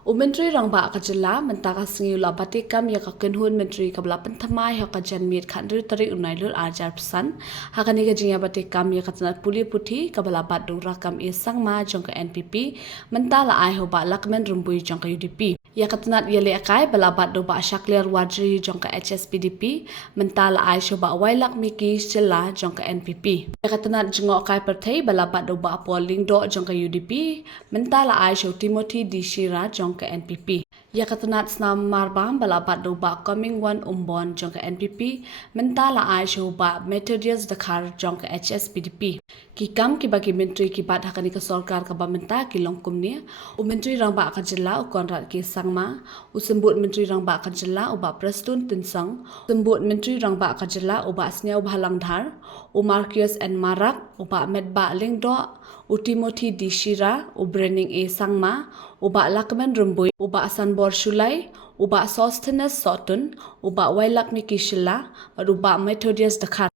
Myntri Rangbah ka Jylla mentaka sengiula Bate kam ya ka kenhun Myntri ka belapan thamai ha ka janmit khandri tari unailur ajar pesan hakani ka jinya Bate kam ya ka tanat puli puthi ka belapat dong rakam e Sangma jong ka NPP mentala ai ho ba lakmen rumbui jong ka UDP ya ka tanat yele akai belapat do ba shakler wadri jong ka HSPDP mentala ai sho ba wailak miki Jylla jong ka NPP ya ka tanat jengok kai perthai belapat do ba polling do jong ka UDP mentala ai sho Timothy Dishira jong ka NPP. Ya katanat snam marbam balabat do ba coming one umbon jong ka NPP mentala ai sho ba Methodist Dakar jong ka HSPDP. Ki kam ki bagi Myntri ki bat hakani ka Sorkar ka ba menta ki longkum ni Myntri Rangbah ka Jylla u Conrad ki Sangma u sembut Myntri Rangbah ka Jylla u ba Prestun Tinsang sembut Myntri Rangbah ka Jylla u ba Sneau Bhalang u Marcus and Marak u ba Medba Lingdo u Timothy Dishira u Branding e Sangma uba lakman rumbui uba sanbor shulai uba Sosthenes Sotun uba wailak miki Jylla uba Methodist Dakar